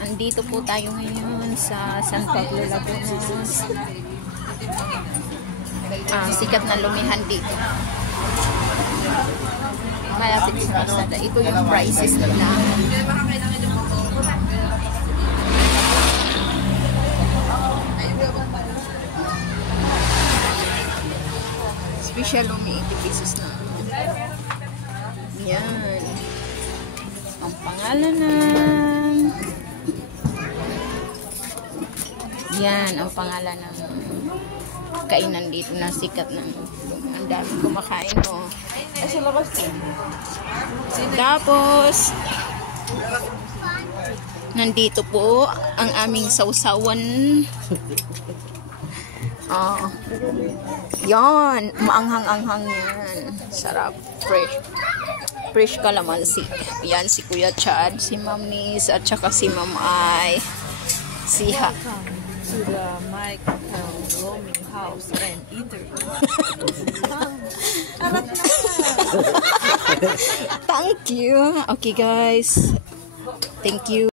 Andito po tayo ngayon sa San Pablo, Laguna. Sikat na lumihan dito. Malapit sa Lazada. Ito yung prices nila. Special lumi, 80 pesos na. Yan. Ang pangalan ng... Yan, ang pangalan ng kainan dito na sikat ng ang dami kumakain mo. Tapos nandito po ang aming sausawan. Yan, maanghang-anghang yan. Sarap, fresh kalamansi. Yan si Kuya Chad, si Ma'am Nis, at saka si Ma'am Ay. Siha. To the Mike roaming house and eatery. Thank you. Okay guys. Thank you.